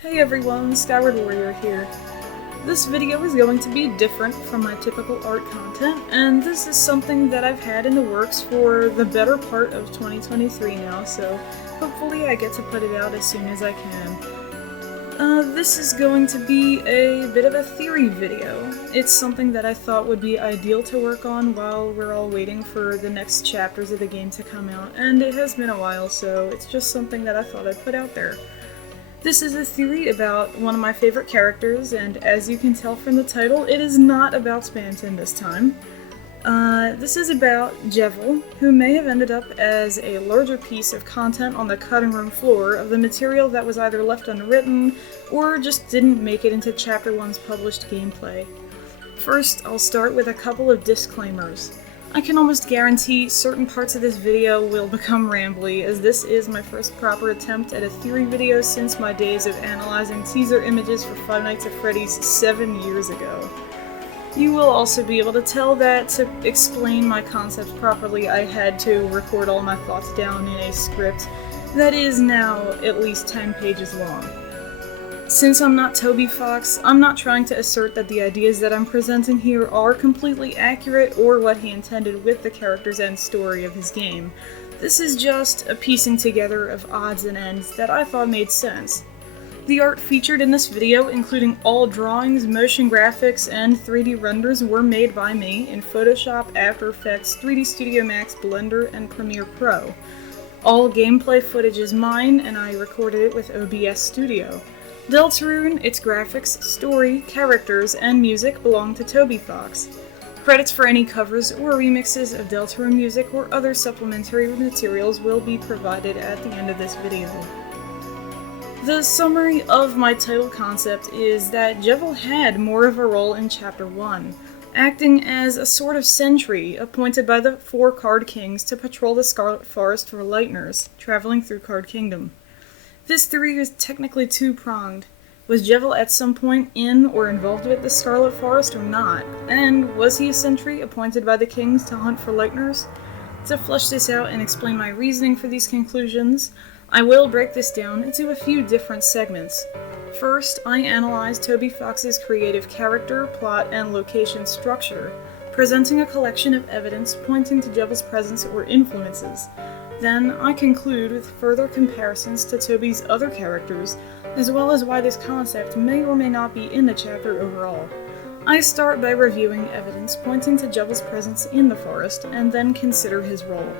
Hey everyone, Skyward Warrior here. This video is going to be different from my typical art content, and this is something that I've had in the works for the better part of 2023 now, so hopefully I get to put it out as soon as I can. This is going to be a bit of a theory video. It's something that I thought would be ideal to work on while we're all waiting for the next chapters of the game to come out, and it has been a while, so it's just something that I thought I'd put out there. This is a theory about one of my favorite characters, and as you can tell from the title, it is not about Spamton this time. This is about Jevil, who may have ended up as a larger piece of content on the cutting room floor of the material that was either left unwritten, or just didn't make it into Chapter 1's published gameplay. First, I'll start with a couple of disclaimers. I can almost guarantee certain parts of this video will become rambly, as this is my first proper attempt at a theory video since my days of analyzing teaser images for Five Nights at Freddy's 7 years ago. You will also be able to tell that to explain my concepts properly, I had to record all my thoughts down in a script that is now at least 10 pages long. Since I'm not Toby Fox, I'm not trying to assert that the ideas that I'm presenting here are completely accurate or what he intended with the characters and story of his game. This is just a piecing together of odds and ends that I thought made sense. The art featured in this video, including all drawings, motion graphics, and 3D renders, were made by me in Photoshop, After Effects, 3D Studio Max, Blender, and Premiere Pro. All gameplay footage is mine, and I recorded it with OBS Studio. Deltarune, its graphics, story, characters, and music belong to Toby Fox. Credits for any covers or remixes of Deltarune music or other supplementary materials will be provided at the end of this video. The summary of my title concept is that Jevil had more of a role in Chapter 1, acting as a sort of sentry appointed by the 4 Card Kings to patrol the Scarlet Forest for Lightners, traveling through Card Kingdom. This theory is technically two-pronged. Was Jevil at some point in or involved with the Scarlet Forest or not? And was he a sentry appointed by the kings to hunt for Lightners? To flesh this out and explain my reasoning for these conclusions, I will break this down into a few different segments. First, I analyze Toby Fox's creative character, plot, and location structure, presenting a collection of evidence pointing to Jevil's presence or influences. Then, I conclude with further comparisons to Toby's other characters, as well as why this concept may or may not be in the chapter overall. I start by reviewing evidence pointing to Jevil's presence in the forest, and then consider his role.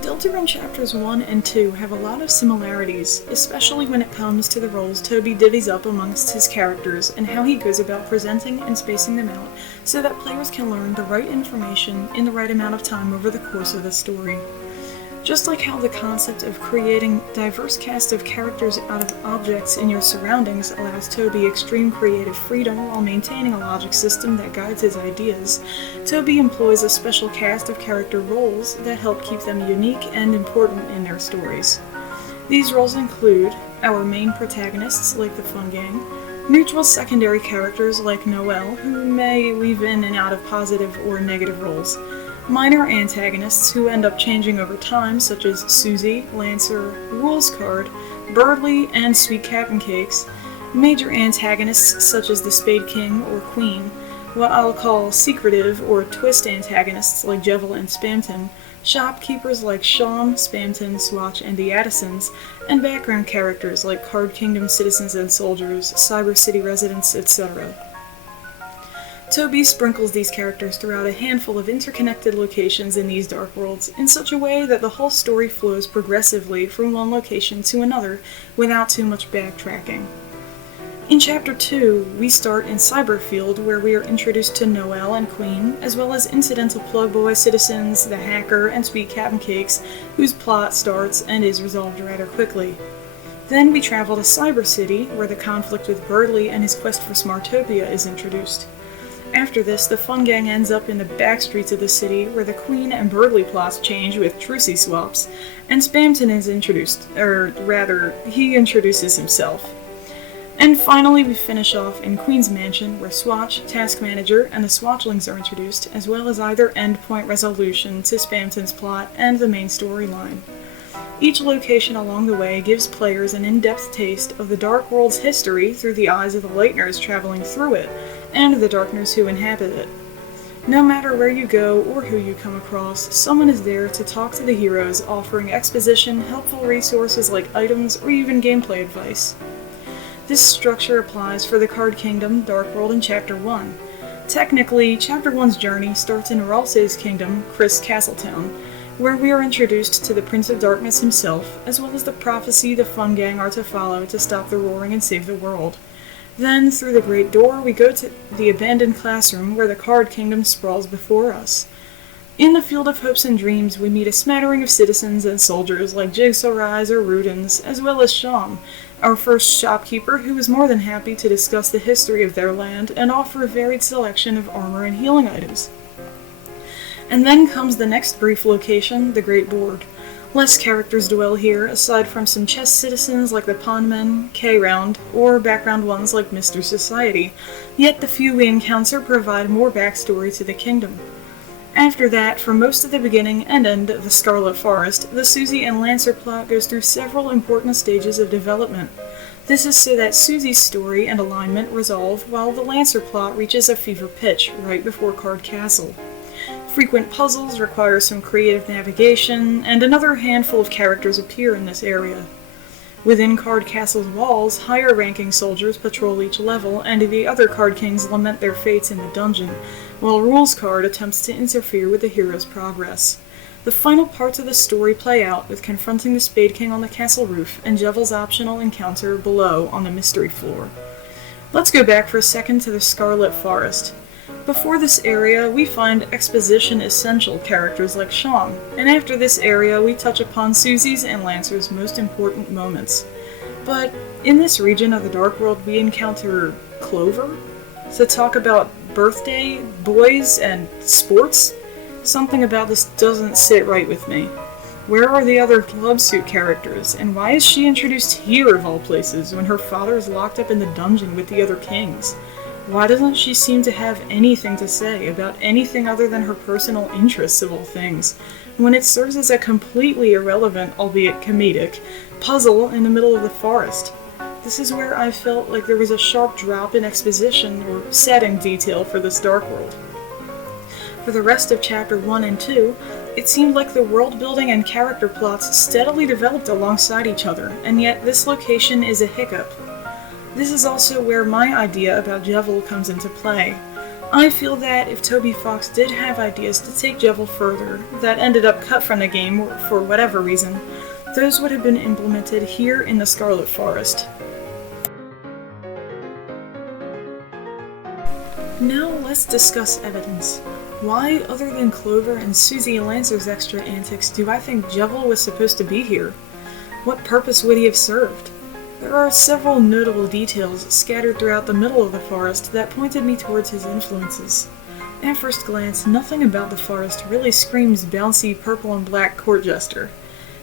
Deltarune Chapters 1 and 2 have a lot of similarities, especially when it comes to the roles Toby divvies up amongst his characters and how he goes about presenting and spacing them out so that players can learn the right information in the right amount of time over the course of the story. Just like how the concept of creating a diverse cast of characters out of objects in your surroundings allows Toby extreme creative freedom while maintaining a logic system that guides his ideas, Toby employs a special cast of character roles that help keep them unique and important in their stories. These roles include our main protagonists, like the Fun Gang, neutral secondary characters like Noelle, who may weave in and out of positive or negative roles, minor antagonists who end up changing over time, such as Susie, Lancer, Rules Card, Birdly, and Sweet Cap'n Cakes, major antagonists such as the Spade King or Queen, what I'll call secretive or twist antagonists like Jevil and Spamton, shopkeepers like Shawn, Spamton, Swatch, and the Addisons, and background characters like Card Kingdom citizens and soldiers, Cyber City residents, etc. Toby sprinkles these characters throughout a handful of interconnected locations in these dark worlds in such a way that the whole story flows progressively from one location to another without too much backtracking. In Chapter 2, we start in Cyberfield, where we are introduced to Noelle and Queen, as well as incidental Plug Boy citizens, the Hacker, and Sweet Cap'n Cakes, whose plot starts and is resolved rather quickly. Then we travel to Cyber City, where the conflict with Birdly and his quest for Smartopia is introduced. After this, the Fun Gang ends up in the back streets of the city, where the Queen and Birdly plots change with Trucy swaps, and Spamton is introduced, or rather, he introduces himself. And finally, we finish off in Queen's Mansion, where Swatch, Task Manager, and the Swatchlings are introduced, as well as either endpoint resolution to Spamton's plot and the main storyline. Each location along the way gives players an in-depth taste of the Dark World's history through the eyes of the Lightners traveling through it, and the Darkners who inhabit it. No matter where you go or who you come across, someone is there to talk to the heroes, offering exposition, helpful resources like items, or even gameplay advice. This structure applies for the Card Kingdom, Dark World, and Chapter 1. Technically, Chapter 1's journey starts in Ralsei's kingdom, Chris Castletown, where we are introduced to the Prince of Darkness himself, as well as the prophecy the Fun Gang are to follow to stop the Roaring and save the world. Then, through the Great Door, we go to the abandoned classroom where the Card Kingdom sprawls before us. In the Field of Hopes and Dreams, we meet a smattering of citizens and soldiers like Jigsaw Rise or Rudens, as well as Sham, our first shopkeeper, who is more than happy to discuss the history of their land and offer a varied selection of armor and healing items. And then comes the next brief location, the Great Board. Less characters dwell here, aside from some chess citizens like the Pawnmen, K-Round, or background ones like Mr. Society, yet the few we encounter provide more backstory to the kingdom. After that, for most of the beginning and end of the Scarlet Forest, the Susie and Lancer plot goes through several important stages of development. This is so that Susie's story and alignment resolve while the Lancer plot reaches a fever pitch right before Card Castle. Frequent puzzles require some creative navigation, and another handful of characters appear in this area. Within Card Castle's walls, higher-ranking soldiers patrol each level, and the other Card Kings lament their fates in the dungeon, while Rules Card attempts to interfere with the hero's progress. The final parts of the story play out with confronting the Spade King on the castle roof and Jevil's optional encounter below on the mystery floor. Let's go back for a second to the Scarlet Forest. Before this area, we find exposition-essential characters like Sham, and after this area, we touch upon Susie's and Lancer's most important moments. But in this region of the Dark World, we encounter Clover? To talk about birthday, boys, and sports? Something about this doesn't sit right with me. Where are the other club suit characters, and why is she introduced here of all places when her father is locked up in the dungeon with the other kings? Why doesn't she seem to have anything to say about anything other than her personal interests of all things, when it serves as a completely irrelevant, albeit comedic, puzzle in the middle of the forest? This is where I felt like there was a sharp drop in exposition or setting detail for this Dark World. For the rest of Chapter 1 and 2, it seemed like the world building and character plots steadily developed alongside each other, and yet this location is a hiccup. This is also where my idea about Jevil comes into play. I feel that if Toby Fox did have ideas to take Jevil further that ended up cut from the game for whatever reason, those would have been implemented here in the Scarlet Forest. Now let's discuss evidence. Why, other than Clover and Susie Lancer's extra antics, do I think Jevil was supposed to be here? What purpose would he have served? There are several notable details scattered throughout the middle of the forest that pointed me towards his influences. At first glance, nothing about the forest really screams bouncy purple and black court jester,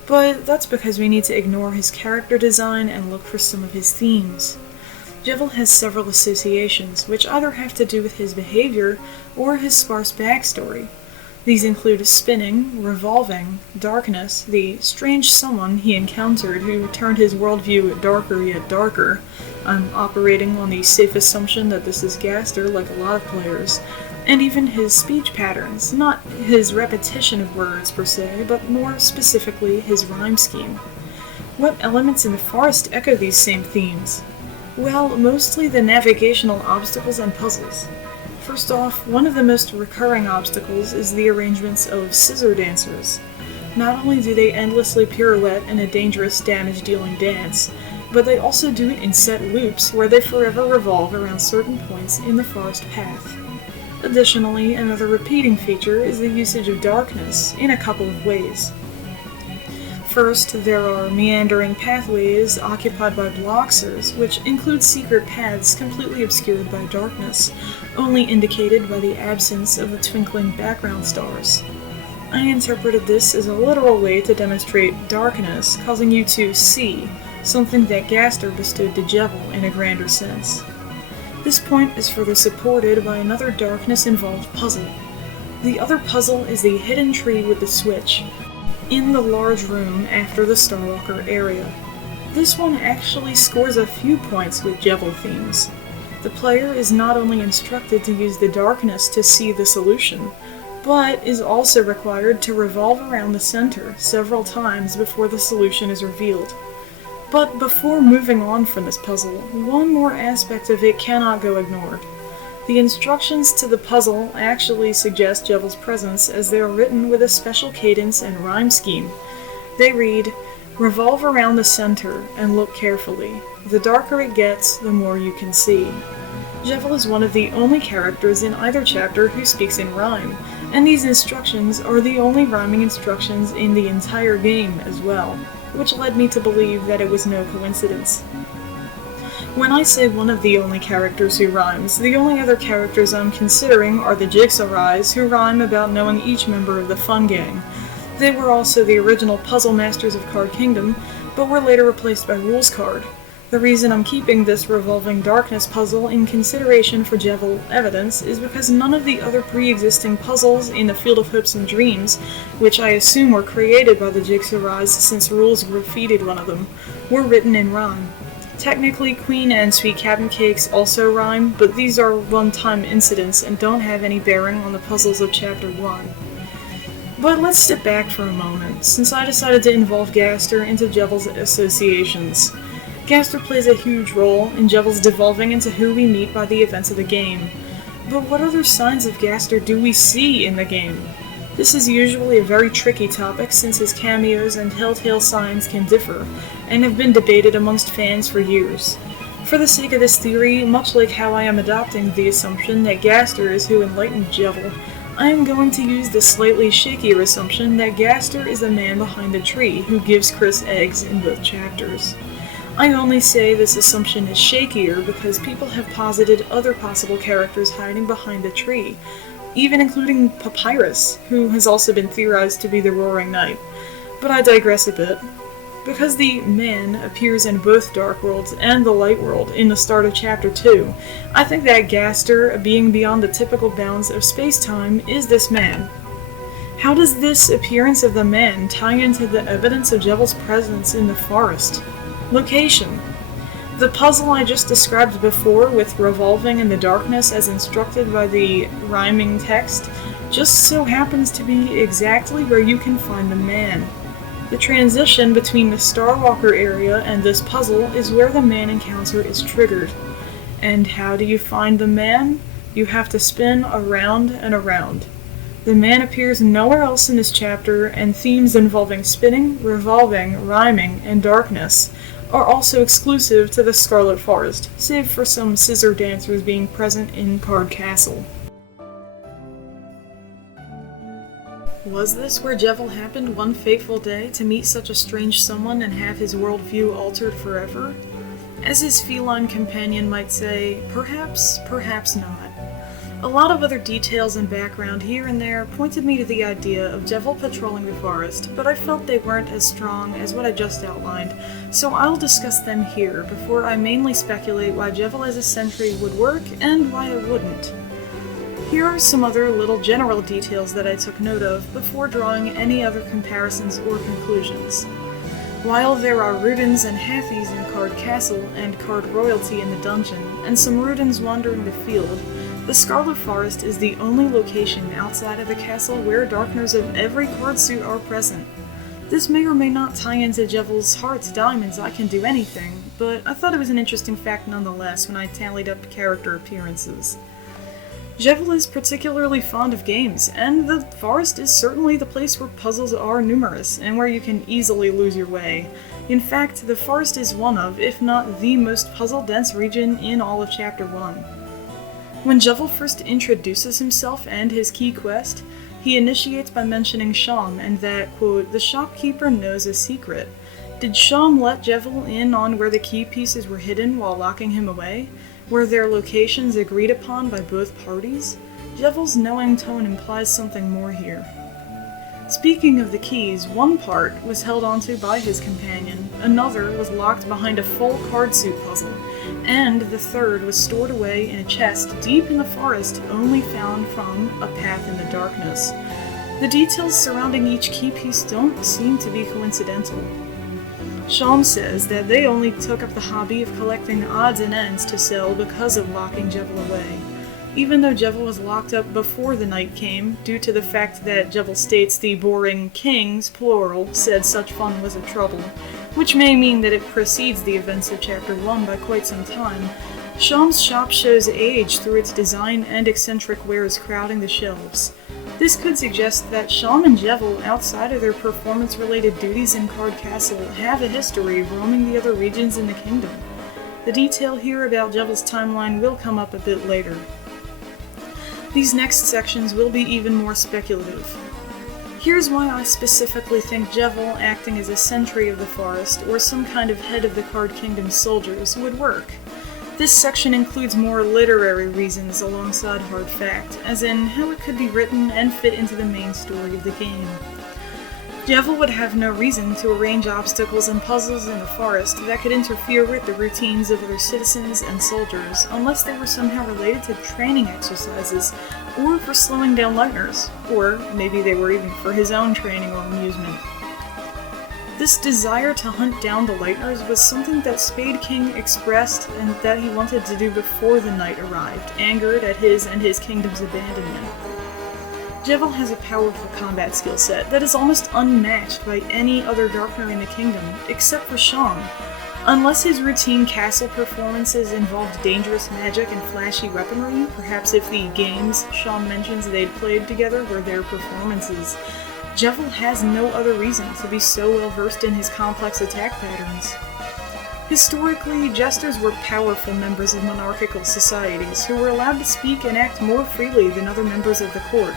but that's because we need to ignore his character design and look for some of his themes. Jevil has several associations, which either have to do with his behavior or his sparse backstory. These include spinning, revolving, darkness, the strange someone he encountered who turned his worldview darker yet darker. I'm operating on the safe assumption that this is Gaster, like a lot of players, and even his speech patterns, not his repetition of words per se, but more specifically his rhyme scheme. What elements in the forest echo these same themes? Well, mostly the navigational obstacles and puzzles. First off, one of the most recurring obstacles is the arrangements of scissor dancers. Not only do they endlessly pirouette in a dangerous damage-dealing dance, but they also do it in set loops where they forever revolve around certain points in the forest path. Additionally, another repeating feature is the usage of darkness in a couple of ways. First, there are meandering pathways occupied by bloxers, which include secret paths completely obscured by darkness, only indicated by the absence of the twinkling background stars. I interpreted this as a literal way to demonstrate darkness, causing you to see, something that Gaster bestowed to Jevil in a grander sense. This point is further supported by another darkness-involved puzzle. The other puzzle is the hidden tree with the switch. in the large room after the Starwalker area. This one actually scores a few points with Jevil themes. The player is not only instructed to use the darkness to see the solution, but is also required to revolve around the center several times before the solution is revealed. But before moving on from this puzzle, one more aspect of it cannot go ignored. The instructions to the puzzle actually suggest Jevil's presence as they are written with a special cadence and rhyme scheme. They read, "Revolve around the center and look carefully. The darker it gets, the more you can see." Jevil is one of the only characters in either chapter who speaks in rhyme, and these instructions are the only rhyming instructions in the entire game as well, which led me to believe that it was no coincidence. When I say one of the only characters who rhymes, the only other characters I'm considering are the Jigsaw Rise, who rhyme about knowing each member of the Fun Gang. They were also the original puzzle masters of Card Kingdom, but were later replaced by Rules Card. The reason I'm keeping this Revolving Darkness puzzle in consideration for Jevil evidence is because none of the other pre-existing puzzles in the Field of Hopes and Dreams, which I assume were created by the Jigsaw Rise since Rules defeated one of them, were written in rhyme. Technically, Queen and Sweet Cabin Cakes also rhyme, but these are one-time incidents and don't have any bearing on the puzzles of Chapter 1. But let's step back for a moment, since I decided to involve Gaster into Jevil's associations. Gaster plays a huge role in Jevil's devolving into who we meet by the events of the game. But what other signs of Gaster do we see in the game? This is usually a very tricky topic since his cameos and telltale signs can differ, and have been debated amongst fans for years. For the sake of this theory, much like how I am adopting the assumption that Gaster is who enlightened Jevil, I am going to use the slightly shakier assumption that Gaster is the man behind the tree who gives Chris eggs in both chapters. I only say this assumption is shakier because people have posited other possible characters hiding behind the tree, even including Papyrus, who has also been theorized to be the Roaring Knight. But I digress a bit. Because the man appears in both Dark Worlds and the Light World in the start of Chapter 2, I think that Gaster, being beyond the typical bounds of space-time, is this man. How does this appearance of the man tie into the evidence of Jevil's presence in the forest? Location. The puzzle I just described before with revolving in the darkness as instructed by the rhyming text just so happens to be exactly where you can find the man. The transition between the Starwalker area and this puzzle is where the man encounter is triggered. And how do you find the man? You have to spin around and around. The man appears nowhere else in this chapter, and themes involving spinning, revolving, rhyming, and darkness are also exclusive to the Scarlet Forest, save for some scissor dancers being present in Card Castle. Was this where Jevil happened one fateful day to meet such a strange someone and have his worldview altered forever? As his feline companion might say, perhaps, perhaps not. A lot of other details and background here and there pointed me to the idea of Jevil patrolling the forest, but I felt they weren't as strong as what I just outlined, so I'll discuss them here before I mainly speculate why Jevil as a sentry would work and why it wouldn't. Here are some other little general details that I took note of before drawing any other comparisons or conclusions. While there are Rudens and Hathies in Card Castle and Card Royalty in the dungeon, and some Rudens wandering the field, the Scarlet Forest is the only location outside of the castle where Darkners of every card suit are present. This may or may not tie into Jevil's Heart's Diamonds I Can Do Anything, but I thought it was an interesting fact nonetheless when I tallied up character appearances. Jevil is particularly fond of games, and the forest is certainly the place where puzzles are numerous, and where you can easily lose your way. In fact, the forest is one of, if not the most puzzle-dense region in all of Chapter 1. When Jevil first introduces himself and his key quest, he initiates by mentioning Sham and that, quote, the shopkeeper knows a secret. Did Sham let Jevil in on where the key pieces were hidden while locking him away? Were their locations agreed upon by both parties? Jevil's knowing tone implies something more here. Speaking of the keys, one part was held onto by his companion, another was locked behind a full card suit puzzle, and the third was stored away in a chest deep in the forest only found from a path in the darkness. The details surrounding each key piece don't seem to be coincidental. Shalm says that they only took up the hobby of collecting odds and ends to sell because of locking Jevil away, even though Jevil was locked up before the night came, due to the fact that Jevil states the boring kings, plural, said such fun was a trouble, which may mean that it precedes the events of Chapter 1 by quite some time. Shalm's shop shows age through its design and eccentric wares crowding the shelves. This could suggest that Shalm and Jevil, outside of their performance-related duties in Card Castle, have a history roaming the other regions in the kingdom. The detail here about Jevil's timeline will come up a bit later. These next sections will be even more speculative. Here's why I specifically think Jevil, acting as a sentry of the forest, or some kind of head of the Card Kingdom's soldiers, would work. This section includes more literary reasons alongside hard fact, as in how it could be written and fit into the main story of the game. Jevil would have no reason to arrange obstacles and puzzles in the forest that could interfere with the routines of other citizens and soldiers, unless they were somehow related to training exercises, or for slowing down Lightners, or maybe they were even for his own training or amusement. This desire to hunt down the Lightners was something that Spade King expressed and that he wanted to do before the night arrived, angered at his and his kingdom's abandonment. Jevil has a powerful combat skill set that is almost unmatched by any other Darkner in the kingdom, except for Shalm. Unless his routine castle performances involved dangerous magic and flashy weaponry, perhaps if the games Shalm mentions they'd played together were their performances, Jevil has no other reason to be so well versed in his complex attack patterns. Historically, jesters were powerful members of monarchical societies who were allowed to speak and act more freely than other members of the court,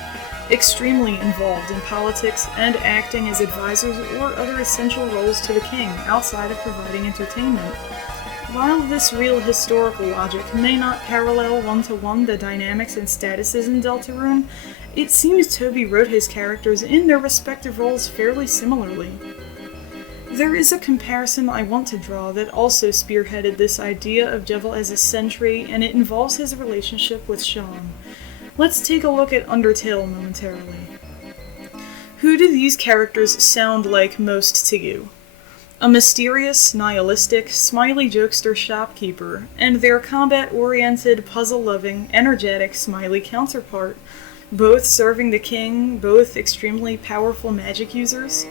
extremely involved in politics and acting as advisors or other essential roles to the king outside of providing entertainment. While this real historical logic may not parallel one-to-one the dynamics and statuses in Deltarune, it seems Toby wrote his characters in their respective roles fairly similarly. There is a comparison I want to draw that also spearheaded this idea of Jevil as a sentry, and it involves his relationship with Shalm. Let's take a look at Undertale momentarily. Who do these characters sound like most to you? A mysterious, nihilistic, smiley jokester shopkeeper, and their combat-oriented, puzzle-loving, energetic, smiley counterpart, both serving the king, both extremely powerful magic users?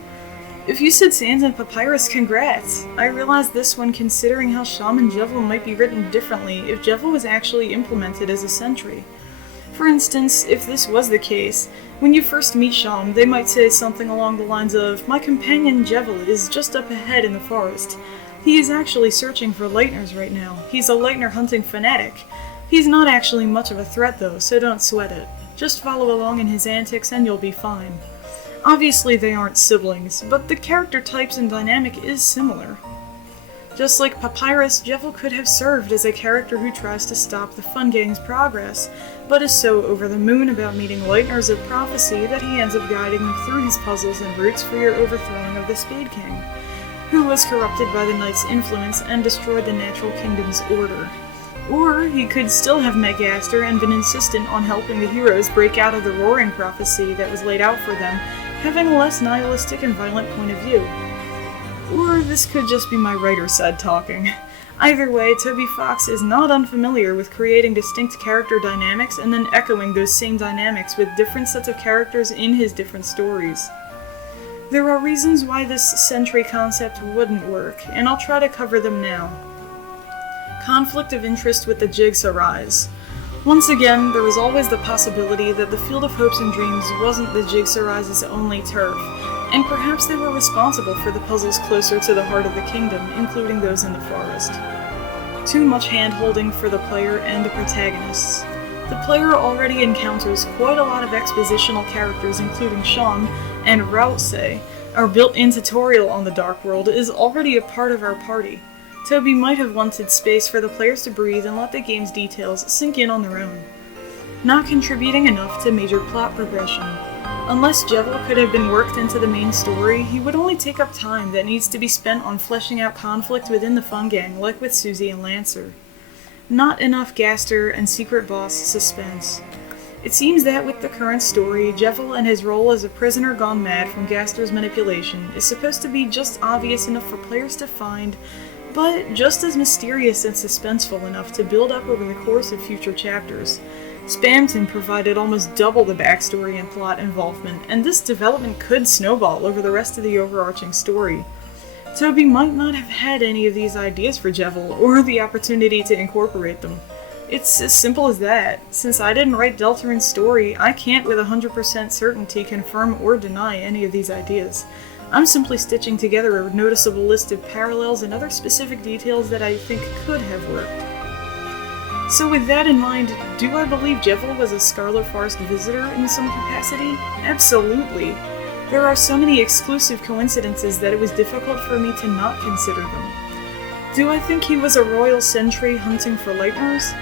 If you said Sans and Papyrus, congrats! I realized this when considering how Shalm and Jevil might be written differently if Jevil was actually implemented as a sentry. For instance, if this was the case, when you first meet Shalm, they might say something along the lines of, "My companion Jevil is just up ahead in the forest. He is actually searching for Lightners right now. He's a Lightner hunting fanatic. He's not actually much of a threat though, so don't sweat it. Just follow along in his antics and you'll be fine." Obviously they aren't siblings, but the character types and dynamic is similar. Just like Papyrus, Jevil could have served as a character who tries to stop the Fun Gang's progress, but is so over the moon about meeting Lightners of prophecy that he ends up guiding them through his puzzles and routes for your overthrowing of the Spade King, who was corrupted by the Knight's influence and destroyed the Natural Kingdom's order. Or he could still have met Gaster and been insistent on helping the heroes break out of the Roaring prophecy that was laid out for them, having a less nihilistic and violent point of view. Or this could just be my writer side talking. Either way, Toby Fox is not unfamiliar with creating distinct character dynamics and then echoing those same dynamics with different sets of characters in his different stories. There are reasons why this sentry concept wouldn't work, and I'll try to cover them now. Conflict of interest with the Jigsaw Rise. Once again, there was always the possibility that the Field of Hopes and Dreams wasn't the Jigsaw Rise's only turf, and perhaps they were responsible for the puzzles closer to the heart of the kingdom, including those in the forest. Too much hand-holding for the player and the protagonists. The player already encounters quite a lot of expositional characters, including Shalm, and Ralse, our built-in tutorial on the Dark World, is already a part of our party. Toby might have wanted space for the players to breathe and let the game's details sink in on their own, not contributing enough to major plot progression. Unless Jevil could have been worked into the main story, he would only take up time that needs to be spent on fleshing out conflict within the Fun Gang, like with Susie and Lancer. Not enough Gaster and secret boss suspense. It seems that with the current story, Jevil and his role as a prisoner gone mad from Gaster's manipulation is supposed to be just obvious enough for players to find, but just as mysterious and suspenseful enough to build up over the course of future chapters. Spamton provided almost double the backstory and plot involvement, and this development could snowball over the rest of the overarching story. Toby might not have had any of these ideas for Jevil, or the opportunity to incorporate them. It's as simple as that. Since I didn't write Deltarune's story, I can't with 100% certainty confirm or deny any of these ideas. I'm simply stitching together a noticeable list of parallels and other specific details that I think could have worked. So with that in mind, do I believe Jevil was a Scarlet Forest visitor in some capacity? Absolutely. There are so many exclusive coincidences that it was difficult for me to not consider them. Do I think he was a royal sentry hunting for Lightners?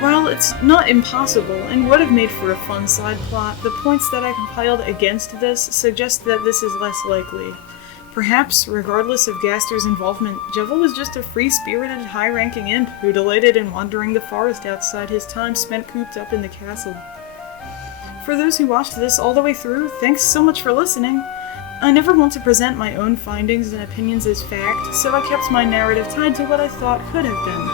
While it's not impossible and would have made for a fun side plot, the points that I compiled against this suggest that this is less likely. Perhaps, regardless of Gaster's involvement, Jevil was just a free-spirited, high-ranking imp who delighted in wandering the forest outside his time spent cooped up in the castle. For those who watched this all the way through, thanks so much for listening! I never want to present my own findings and opinions as fact, so I kept my narrative tied to what I thought could have been.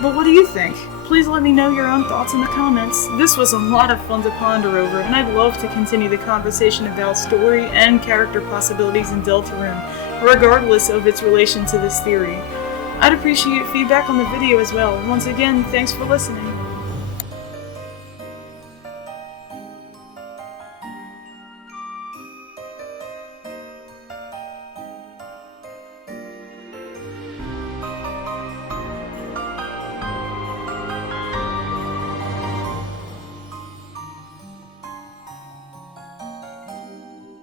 But what do you think? Please let me know your own thoughts in the comments. This was a lot of fun to ponder over, and I'd love to continue the conversation about story and character possibilities in Deltarune, regardless of its relation to this theory. I'd appreciate feedback on the video as well. Once again, thanks for listening.